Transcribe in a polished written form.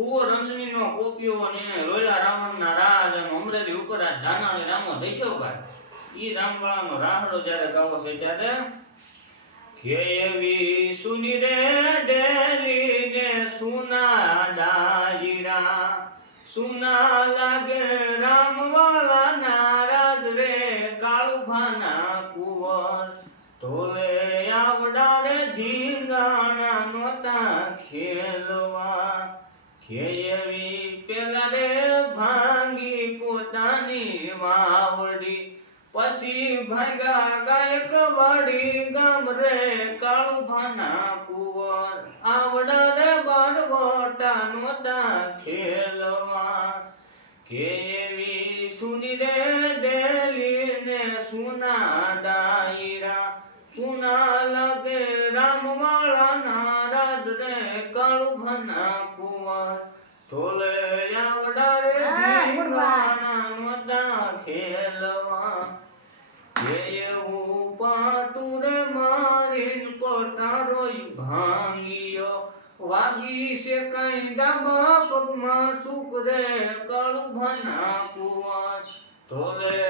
કુવો રંજનીનો કોપિયો અને રોયલા રાવણના રાજ અને અમરેલી ઉપર આ ધાનાળી રામો દેખ્યો ભાઈ ઈ રામવાળાનો રાહડો જ્યારે ગાવો છે ત્યારે કે એવી સુની રે ડેલી ને સુના ડાયરા સુના લાગે રામવાળા નારાજ રે કાળુભાના કુંવર તોલે આવડા રે ધીંગાણા નોતા ખેલવા કે એવી પેલા રે ભાંગી પોતાની વાવડી પછી ભાગ્યા ગાયક વાડી ગામ રે કાળુભાના કુંવર આવડા રે બારવટા નોતા ખેલવા કે એવી સુની રે ડેલી ને સુના ડાયરા સુના લાગે રામવાળા નારાજ રે કાળુભાના કુંવર તોલે આવડા રે ધીંગાણા નોતા ખેલવા કે એવું પાટું રે મારીન પટારોય ભાંગીયો વાગી છે કઈ ડાબા પગમાં ચૂક રે કાળુભાના કુંવર તોલે